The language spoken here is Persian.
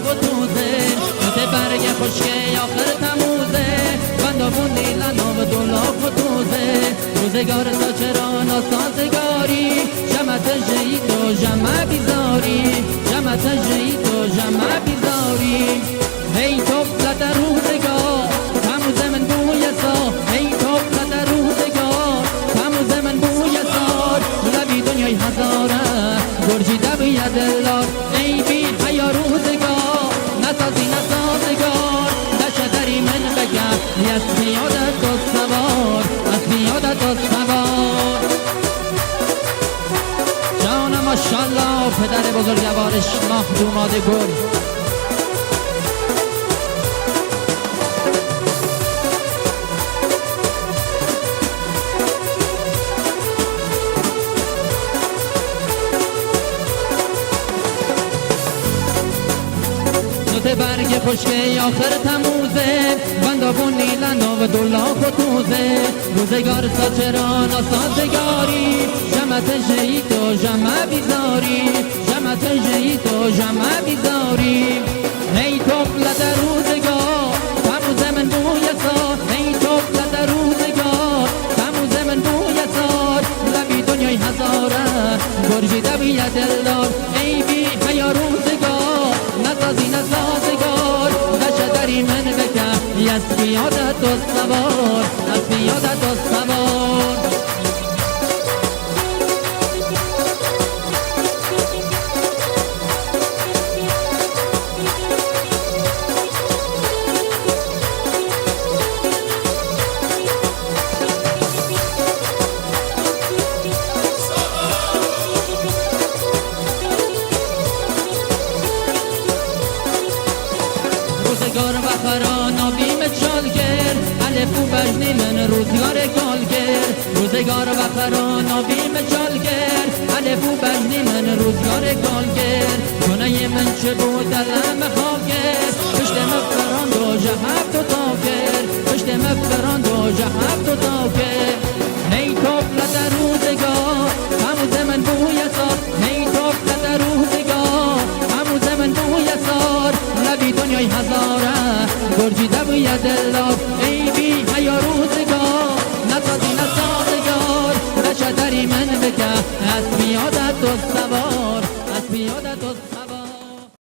و توزه نوت برگ خشکه آخر تموزه بندابون نیلن و دولاخ و توزه روزگار تا چرا ناسازگاری جمعت جهید و جمع بیزاری جمعت جهید و جمع بیزاری هی توفلت روزگار تموز من بوی سا هی توفلت روزگار تموز من بوی سار لبی دنیای هزاره گرجی دبی دلار ای بی حیا روزگار نسازی نسازگار نشدری من بگم از بیادت تو سوار از بیادت تو سوار جان ماشالله پدر بزرگوارش مخدومات گل برگ خشکه آخر تموزه بندابون نیلن و دولاخ و توزه روزگار ساچران و سازگاری جمعت جهید و جمع بیزاری جمعت جهید و جمع بیزاری هی توفلت روزگار تموز من بوی سار هی توفلت روزگار تموز من بوی سار لبی دنیای هزاره گرجی دبی دلدار ای بی حیا روزگار نسازی نسازگار نشدری من بکن از بیادت و سوار از بیادت و سوار روزگار بخرا نابیم چالگر الف و بجنی من روزگار کالگر روزگار بخرا نابیم چالگر الف و بجنی من روزگار کالگر کنه من چه بود دلم خاکر پشت مفران دو جهب تو تاکر پشت مفران دو جهب تو تاکر هی توفلت روزگار تموز من بوی سار هی توفلت روزگار تموز من بوی سار لبی دنیای هزاره گرجی دبوی دلار ای بی حیا روزگار نسازی نسازگار نشدری من بکن از بیادت و سوار